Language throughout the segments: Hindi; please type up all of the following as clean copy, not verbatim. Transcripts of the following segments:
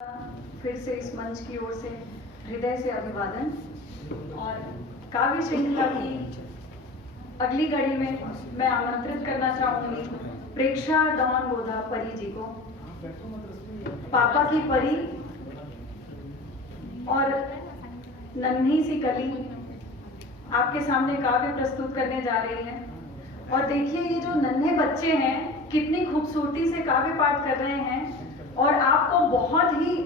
फिर से इस मंच की ओर से हृदय से अभिवादन। और काव्य श्रृंखला की अगली कड़ी में मैं आमंत्रित करना चाहूंगी प्रेक्षा डॉन गोधा परी जी को। पापा की परी और नन्ही सी कली आपके सामने काव्य प्रस्तुत करने जा रही है। और देखिए ये जो नन्हे बच्चे हैं कितनी खूबसूरती से काव्य पाठ कर रहे हैं और आपको बहुत ही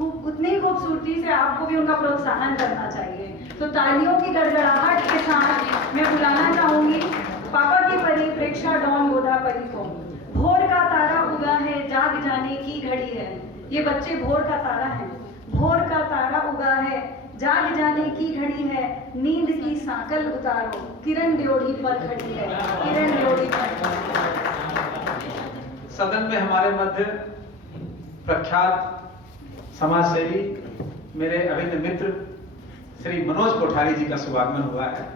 उतनी खूबसूरती से आपको भी उनका प्रोत्साहन करना चाहिए। तो तालियों की गड़गड़ाहट के साथ मैं बुलाना चाहूंगी पापा की परी प्रेक्षा डॉन गोधा परी को। भोर का तारा उगा है, जाग जाने की घड़ी है। ये बच्चे भोर का तारा हैं। भोर का तारा उगा है, जाग जाने की घड़ी है। नींद की सांकल उतारो, किरण ड्योढ़ी पर खड़ी है। किरण ड्योढ़ी पर। सदन में हमारे मध्य प्रख्यात समाजसेवी मेरे अभिन्न मित्र श्री मनोज कोठारी जी का शुभागमन हुआ है।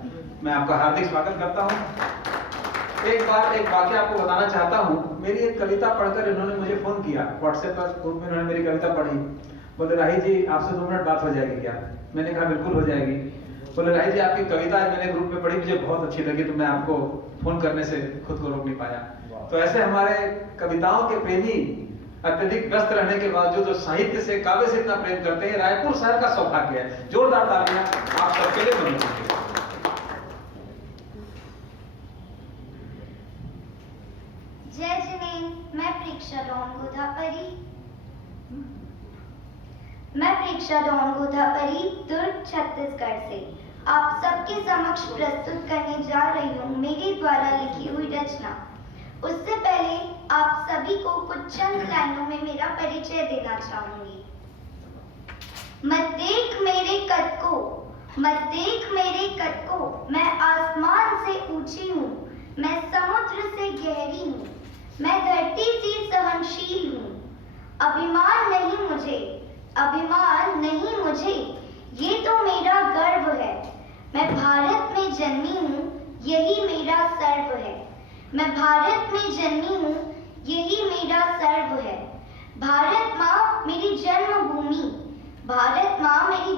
मैं आपका हार्दिक स्वागत करता हूं। एक वाक्य आपको बताना चाहता हूं। मेरी एक कविता पढ़कर इन्होंने मुझे फोन किया व्हाट्सएप पर। ग्रुप में इन्होंने मेरी कविता पढ़ी। बोले राही जी आपसे 2 मिनट बात हो जाएगी क्या? मैंने कहा बिल्कुल हो जाएगी। बोले राही जी आपकी कविता मैंने ग्रुप में पढ़ी, मुझे बहुत अच्छी लगी, तो मैं आपको फोन करने से खुद को रोक नहीं पाया। तो ऐसे हमारे कविताओं के प्रेमी अत्यधिक व्यस्त रहने के बावजूद जो साहित्य से काव्य से इतना प्रेम करते हैं, रायपुर शहर का सौभाग्य है। जोरदार तालियां आप सबके लिए बनी। जय जिनेन्द्र, मैं प्रेक्षा डॉन गोधा परी दुर्ग छत्तीसगढ़ से आप सबके समक्ष प्रस्तुत करने जा रही हूँ मेरे द्वारा लिखी हुई रचना। उससे पहले आप सभी को कुछ चंद लाइनों में मेरा परिचय देना चाहूंगी। मत देख मेरे कद को, मैं आसमान से ऊंची हूँ, मैं समुद्र से गहरी हूँ, मैं धरती सी सहनशील हूँ। अभिमान नहीं मुझे, ये तो मेरा गर्व है। मैं भारत में जन्मी हूँ, यही मेरा सर्व है। मैं भारत में जन्मी हूँ, यही मेरा सर्व है। भारत माँ मेरी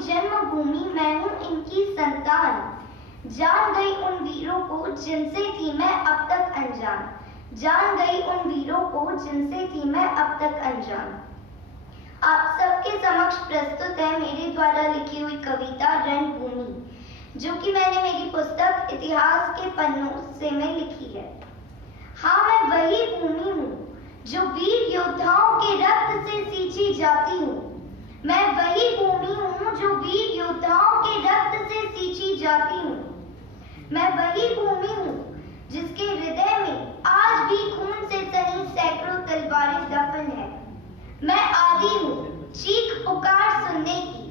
जन्मभूमि, मैं हूँ इनकी संतान। जान गई उन वीरों को जिनसे थी मैं अब तक अनजान। आप सबके समक्ष प्रस्तुत है मेरे द्वारा लिखी हुई कविता रणभूमि, जो कि मैंने मेरी पुस्तक इतिहास के पन्नों से में लिखी है। हाँ, मैं वही भूमि हूँ जो वीर योद्धाओं के रक्त से सींची जाती हूँ। मैं वही भूमि हूँ जो वीर योद्धाओं के रक्त से सींची जाती हूँ। मैं वही भूमि हूँ जिसके हृदय में आज भी खून से सनी सैकड़ों तलवारें दफन है। मैं आदी हूँ चीख पुकार सुनने की,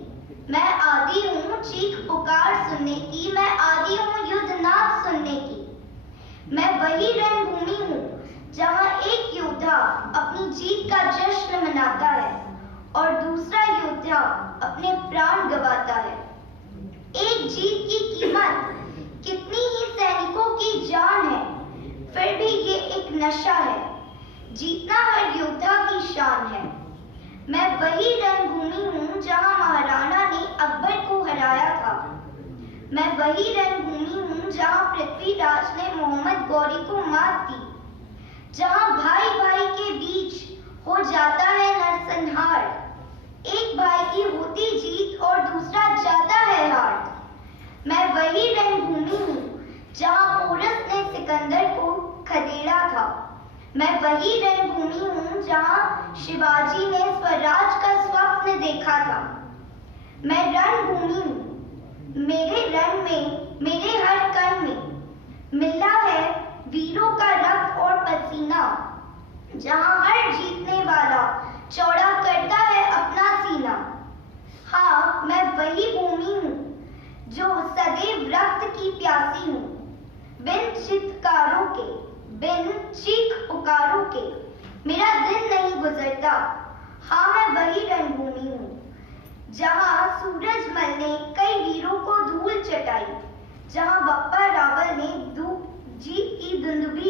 मैं आदी हूँ युद्धनाद सुनने की। मैं वही रणभूमि हूँ जहाँ एक योद्धा अपनी जीत का जश्न मनाता है और दूसरा योद्धा अपने प्राण गंवाता है। एक जीत की कीमत कितनी ही सैनिकों की जान है, फिर भी ये एक नशा है। जीतना हर योद्धा की शान है। मैं वही रणभूमि हूँ जहाँ महाराणा ने अकबर को हराया था। मैं वही रणभूमि हूँ जहाँ पृथ्वीराज ने मोहम्मद गौरी को मात दी, जहाँ भाई भाई के बीच हो जाता है नरसंहार। एक भाई की होती जीत और दूसरा जाता है हार। मैं वही रणभूमि हूँ जहाँ पोरस ने सिकंदर को खदेड़ा था। मैं वही रणभूमि हूँ जहाँ शिवाजी ने स्वराज का स्वप्न देखा था। मैं रणभूमि हूँ, मेरे रण में, मेरे हर कण में मिला है वीरों का रक्त और पसीना, जहाँ हर जीतने वाला चौड़ा करता है अपना सीना। हाँ, मैं वही भूमि हूँ जो सदैव रक्त की प्यासी हूँ। बिन चीख पुकारों के मेरा दिन नहीं गुजरता। हाँ, मैं वही रणभूमि हूँ जहाँ सूरजमल ने कई वीरों को धूल चटाई, जहाँ बप्पा रावल ने जीत की दुंदुभी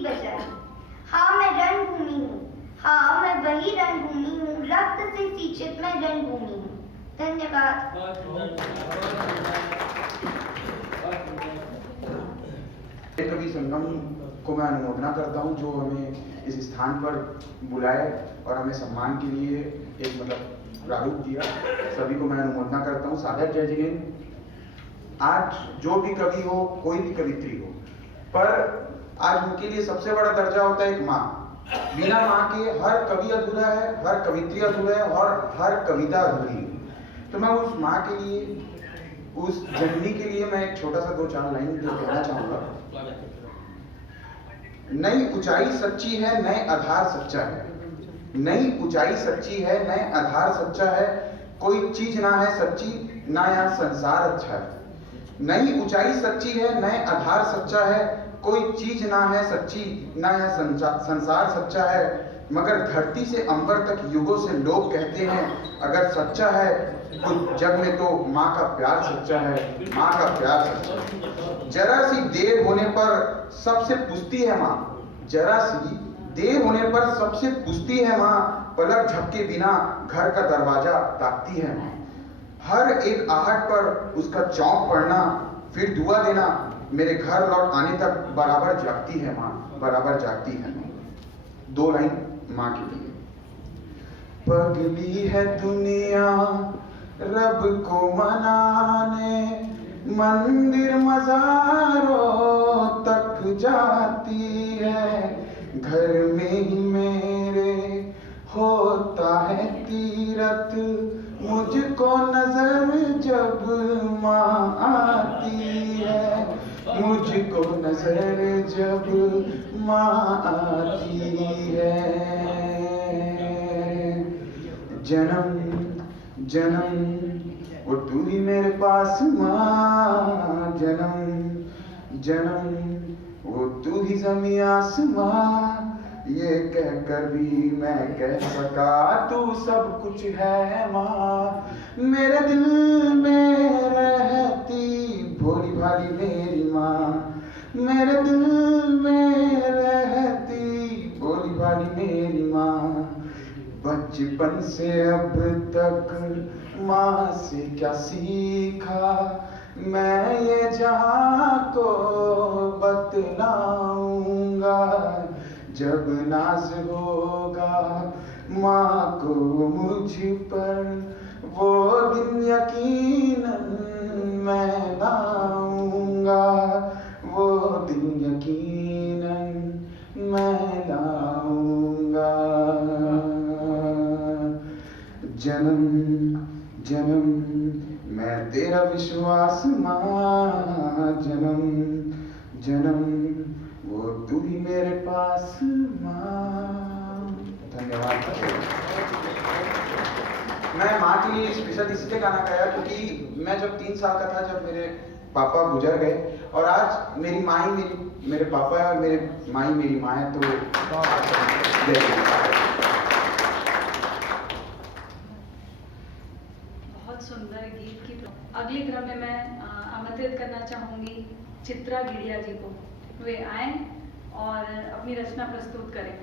बजाई। हाँ मैं रणभूमि हूँ, हाँ मैं वही रणभूमि हूँ, रक्त से सिंचित मैं रणभूमि हूँ। धन्यवाद। कवि संगम को मैं अनुमोदना करता हूँ जो हमें इस स्थान पर बुलाए और हमें सम्मान के लिए एक मतलब प्रारूप दिया। सभी को मैं अनुमोदना करता हूँ। सादर जय जगन। आज जो भी कवि हो, कोई भी कवित्री हो, पर आज उनके लिए सबसे बड़ा दर्जा होता है एक माँ। बिना माँ के हर कवि अधूरा है, हर कवित्री अधूरा है और हर कविता अधूरी है। तो मैं उस माँ के लिए, उस जननी के लिए मैं एक छोटा सा 2-4 लाइन कहना चाहूंगा। नई ऊंचाई सच्ची है, नए आधार सच्चा है। नई ऊंचाई सच्ची है, नए आधार सच्चा है। कोई चीज ना है सच्ची, ना यहाँ संसार अच्छा है। नई ऊंचाई सच्ची है, नए आधार सच्चा है। कोई चीज ना है सच्ची, ना यहाँ संसार सच्चा है। मगर धरती से अंबर तक युगों से लोग कहते हैं, अगर सच्चा है तो जग में तो माँ का प्यार सच्चा है, माँ का प्यार सच्चा है। जरा सी देर होने पर सबसे पूछती है माँ, जरा सी देर होने पर सबसे पूछती है माँ। पलक झपके बिना घर का दरवाजा ताकती है माँ। हर एक आहट पर उसका चौंक पड़ना, फिर दुआ देना, मेरे घर लौट आने तक बराबर जागती है माँ, बराबर जागती है माँ। 2 लाइन माँ के लिए। पगली है दुनिया रब को मनाने, मंदिर मज़ारों तक जाती है। घर में ही मेरे होता है तीरथ, मुझको नजर जब माँ आती है, मुझको नजर जब माँ आती है। जन्म जन्म वो तू ही मेरे पास माँ, जन्म जन्म वो तू ही ज़मीं आसमां। ये कहकर भी मैं कह सका तू सब कुछ है माँ। मेरे दिल में रहती भोली भाली मेरी माँ, मेरे दिल में रहती भोली भाली मेरी माँ। बचपन से अब तक माँ से क्या सीखा, मैं ये जहाँ को बतलाऊंगा। जब नाज होगा माँ को मुझ पर, वो दिन यकीनन मैं लाऊंगा, वो दिन यकीनन मैं लाऊंगा। जन्म जन्म मैं तेरा विश्वास माँ, जन्म जन्म वो तू ही मेरे पास माँ। धन्यवाद। मैं माँ के लिए स्पेशल इसलिए गाना गाया क्योंकि मैं जब 3 साल का था, जब मेरे पापा गुजर गए, और आज मेरी माँ ही मेरे पापा है और मेरे माँ ही मेरी माँ है। तो सुंदर गीत की अगली क्रम में मैं आमंत्रित करना चाहूंगी चित्रा गिड़िया जी को। वे आए और अपनी रचना प्रस्तुत करें।